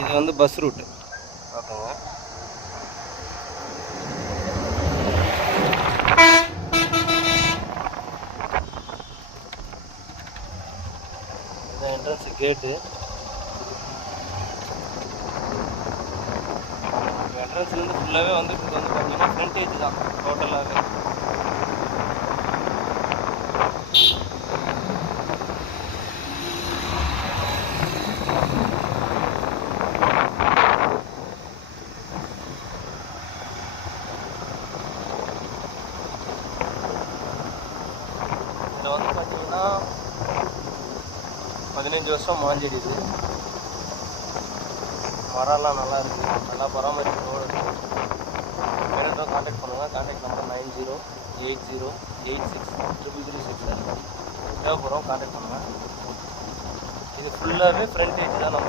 இது வந்து bus route பார்த்துங்க. இதுதான் என்ட்ரன்ஸ் கேட்டு. என்ட்ரன்ஸ்லேருந்து ஃபுல்லாகவே வந்து இப்போ வந்து பார்த்தீங்கன்னா ஃப்ரண்டேஜ் தான் டோட்டலாகவே. இதில் வந்து பார்த்தீங்கன்னா 15 வருஷம் மாஞ்சிடுது. மரம்லாம் நல்லா இருக்குது, நல்லா பராமரிப்பு ரோடு இருக்குது. வேணுன்றவங்க கான்டாக்ட் பண்ணுங்கள். Contact number 9080863336. தேவைப்படுறோம் கான்டாக்ட் பண்ணுங்கள். இது ஃபுல்லாகவே ஃப்ரண்டேஜ் தான் நம்ம